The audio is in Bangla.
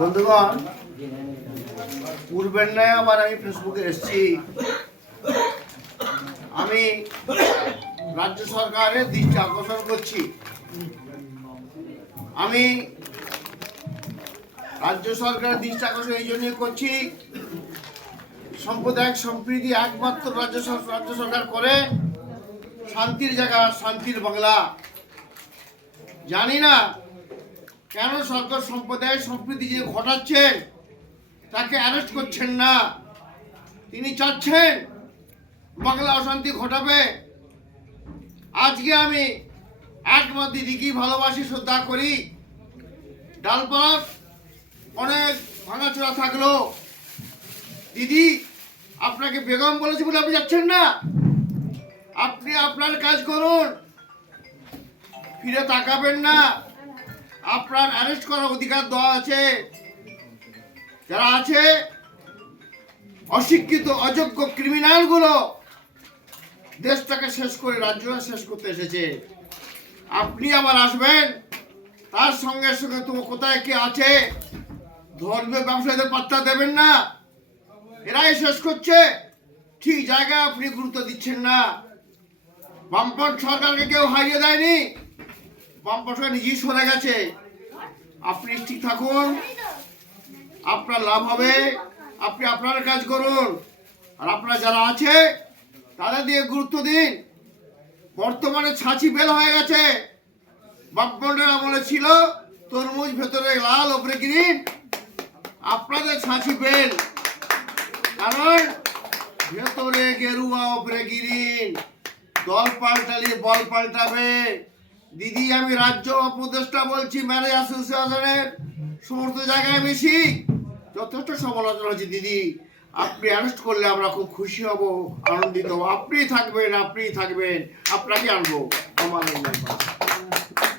বন্ধুগণ, পূর্বের ন্যায় আবার আমি ফেসবুকে এসেছি। আমি রাজ্য সরকারের দৃষ্টি আকর্ষণ করছি। আমি রাজ্য সরকারের দৃষ্টি আকর্ষণ এই জন্যই করছি, সাম্প্রদায়িক সম্প্রীতি একমাত্র রাজ্য সরকার করে। শান্তির জায়গা, শান্তির বাংলা। জানি না কেন সরকার সম্প্রদায়ের সম্প্রীতি যে ঘটাচ্ছেন তাকে অ্যারেস্ট করছেন না। তিনি চাচ্ছেন বাংলা অশান্তি ঘটাবে। আজকে আমি একমাত্র দিদিকেই ভালোবাসি, শ্রদ্ধা করি। ডালপালার অনেক ভাঙাচোরা থাকলো, দিদি আপনাকে বেগম বলেছে বলে আপনি যাচ্ছেন না। আপনি আপনার কাজ করুন, ফিরে তাকাবেন না। আপনার অ্যারেস্ট করার অধিকার দেওয়া আছে। যারা আছে অশিক্ষিত অযোগ্য ক্রিমিনালগুলো দেশটাকে শেষ করে রাজ্যটা শেষ করতে এসেছে। আপনি আবার আসবেন, তার সঙ্গে সঙ্গে তো কোথায় কে আছে ধর্মীয় ব্যবসায়ীদের পাত্তা দেবেন না। এরাই শেষ করছে, ঠিক জায়গায় আপনি গুরুত্ব দিচ্ছেন না। বামপন্থ সরকারকে কেউ হারিয়ে দেয়নি, বামপন্থ সরকার নিজেই সরে গেছে। আপনি ঠিক থাকুন, আপনার লাভ হবে। আপনি আপনার কাজ করুন, আর আপনারা যারা আছে তাদের দিয়ে গুরুত্ব দিন। বর্তমানে ছাঁচি বেল হয়ে গেছে। বামপন্থের আমলে ছিল তরমুজ ভেতরে লাল ওপরে গ্রিন, আপনাদের ছাঁচি বেল, কারণ ভেতরে গেরুয়া ওপরে গ্রিন। দল পাল্টালে বল পাল্টাবে। দিদি আমি রাজ্য উপদেষ্টা বলছি, ম্যারেজ অ্যাসোসিয়েশনের সমস্ত জায়গায় বেশি যথেষ্ট সমালোচনা হচ্ছে। দিদি আপনি অ্যারেস্ট করলে আমরা খুব খুশি হব, আনন্দিত হব। আপনি থাকবেন, আপনাকে আনবো আমার